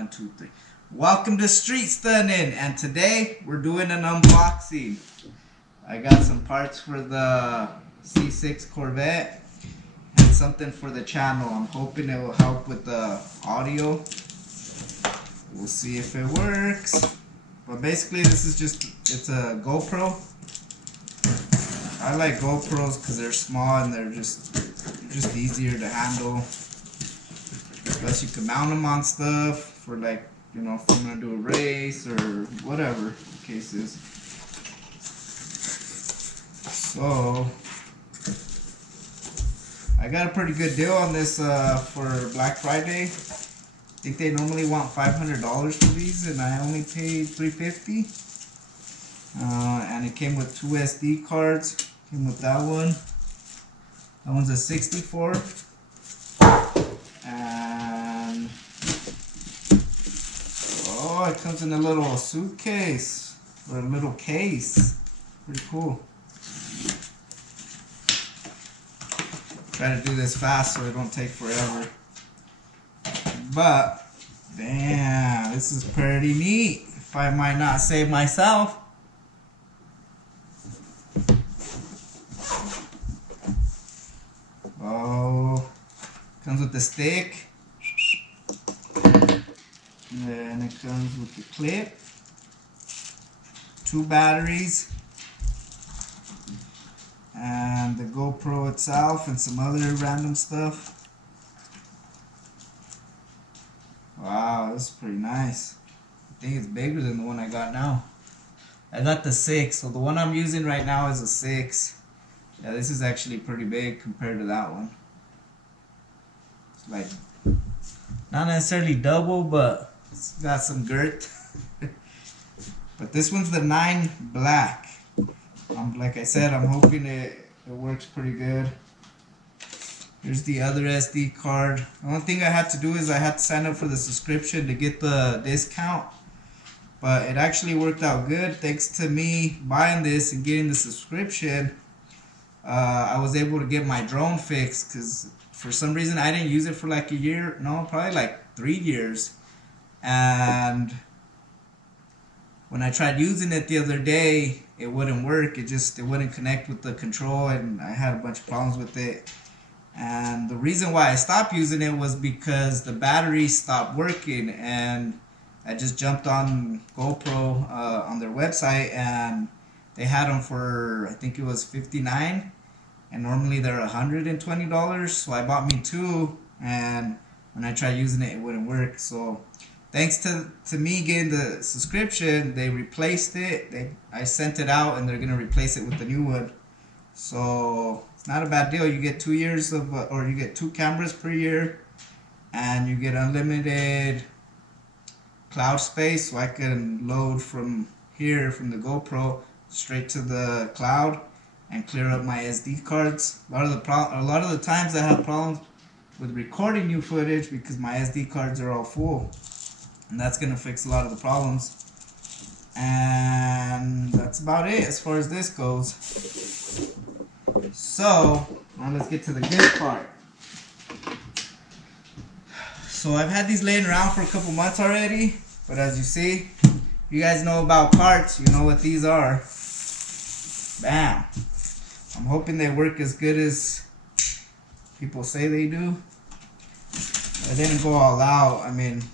1, 2, 3. Welcome to Street Stunning, and today we're doing an unboxing. I got some parts for the C6 Corvette and something for the channel. I'm hoping it will help with the audio. We'll see if it works. But basically this is it's a GoPro. I like GoPros because they're small and they're just easier to handle. Plus you can mount them on stuff for, like, you know, if I'm gonna do a race or whatever the case is. So I got a pretty good deal on this for Black Friday. I think they normally want $500 for these, and I only paid $350. And it came with 2 SD cards. Came with that one. That one's a 64. And oh, it comes in a little suitcase or a little case. Pretty cool. Try to do this fast so it don't take forever. But damn, this is pretty neat, if I might not say myself. Oh, comes with the stick, and then it comes with the clip, 2 batteries, and the GoPro itself, and some other random stuff. Wow, this is pretty nice. I think it's bigger than the one I got now. I got the 6, so the one I'm using right now is a 6. Yeah, this is actually pretty big compared to that one. It's like, not necessarily double, but it's got some girth. But this one's the 9 black. Like I said, I'm hoping it works pretty good. Here's the other SD card. The only thing I had to do is I had to sign up for the subscription to get the discount. But it actually worked out good. Thanks to me buying this and getting the subscription, I was able to get my drone fixed, because for some reason I didn't use it for like a year. No, probably like 3 years. And when I tried using it the other day, it wouldn't work. It wouldn't connect with the control, and I had a bunch of problems with it. And the reason why I stopped using it was because the battery stopped working, and I just jumped on GoPro on their website, and they had them for, I think it was $59, and normally they're $120. So I bought me 2, and when I tried using it, it wouldn't work. So thanks to me getting the subscription, they replaced it. I sent it out, and they're gonna replace it with the new one. So it's not a bad deal. You get 2 years of, or you get 2 cameras per year, and you get unlimited cloud space. So I can load from here, from the GoPro, straight to the cloud and clear up my SD cards. A lot of the times I have problems with recording new footage because my SD cards are all full, and that's gonna fix a lot of the problems. And that's about it as far as this goes. So now let's get to the good part. So I've had these laying around for a couple months already, but as you see, you guys know about parts, you know what these are. Bam. I'm hoping they work as good as people say they do. I didn't go all out. I mean,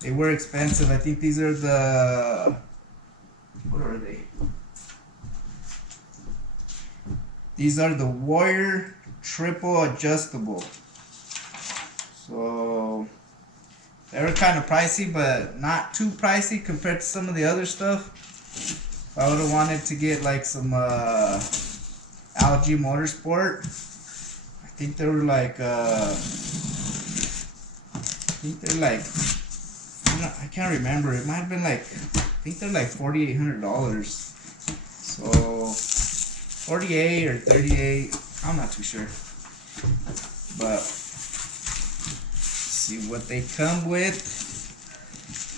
they were expensive. I think these are the, what are they? These are the Warrior Triple Adjustable. So they were kind of pricey, but not too pricey compared to some of the other stuff. I would have wanted to get like some LG Motorsport. I think they were like I can't remember. It might have been like, I think they're like $4,800. So 48 or 38, I'm not too sure. But see what they come with.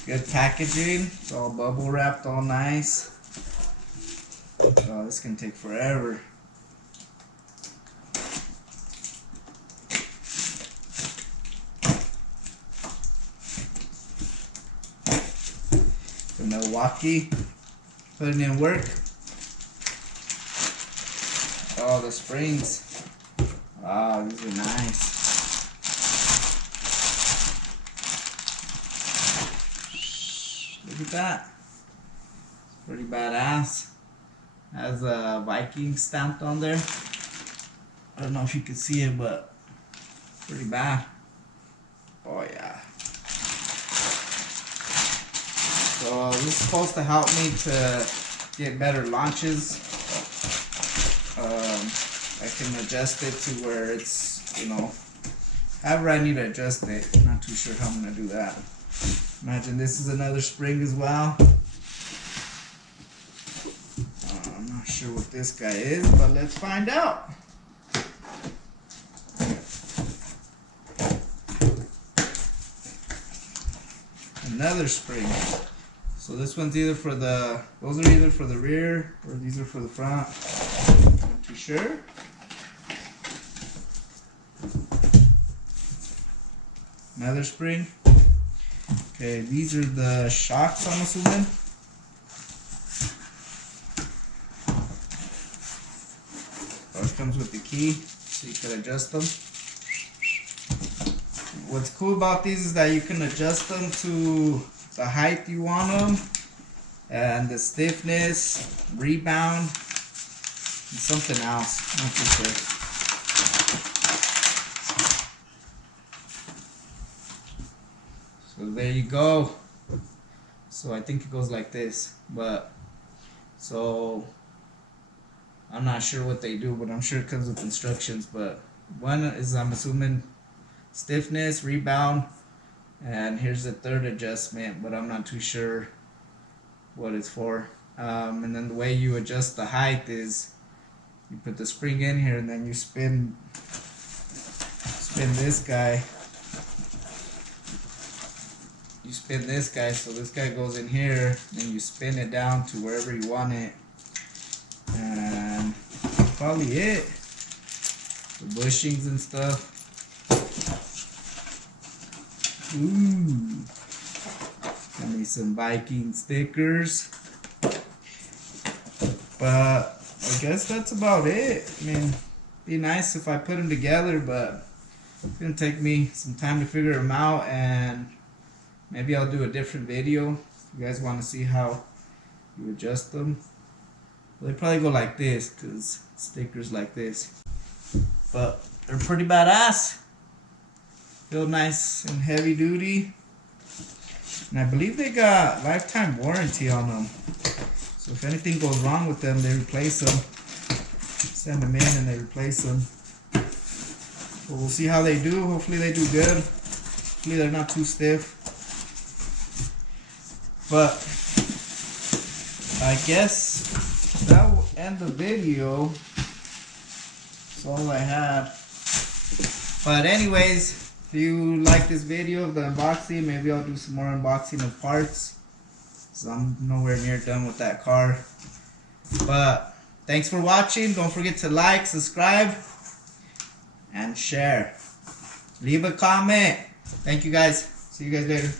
Good packaging. It's all bubble wrapped, all nice. Oh, this can take forever. from Milwaukee. Putting in work. Oh, the springs. Wow, these are nice. Look at that. It's pretty badass. Has a Viking stamped on there. I don't know if you can see it, but pretty bad. Oh yeah. So this is supposed to help me to get better launches. I can adjust it to where it's, you know, however I need to adjust it. I'm not too sure how I'm going to do that. Imagine this is another spring as well. I'm not sure what this guy is, but let's find out. Another spring. So this one's either for the, those are either for the rear or these are for the front. Not too sure. Another spring. Okay, these are the shocks, I'm assuming. So it comes with the key, so you can adjust them. What's cool about these is that you can adjust them to the height you want them, and the stiffness, rebound, and something else. Not too sure. So there you go. So I think it goes like this, but so I'm not sure what they do, but I'm sure it comes with instructions. But one is, I'm assuming, stiffness, rebound, and here's the third adjustment, but I'm not too sure what it's for. And then the way you adjust the height is you put the spring in here and then you spin this guy. You spin this guy, so this guy goes in here, then you spin it down to wherever you want it, and that's probably it. The bushings and stuff. Ooh, got me some Viking stickers, but I guess that's about it. I mean, it'd be nice if I put them together, but it's gonna take me some time to figure them out, and maybe I'll do a different video if you guys want to see how you adjust them. Well, they probably go like this because stickers like this, but they're pretty badass. Feel nice and heavy duty, and I believe they got lifetime warranty on them. So if anything goes wrong with them, they replace them. Send them in and they replace them. So we'll see how they do. Hopefully they do good. Hopefully they're not too stiff. But I guess that will end the video. That's all I had. But anyways, if you like this video of the unboxing, maybe I'll do some more unboxing of parts. So I'm nowhere near done with that car. But thanks for watching. Don't forget to like, subscribe, and share. Leave a comment. Thank you guys. See you guys later.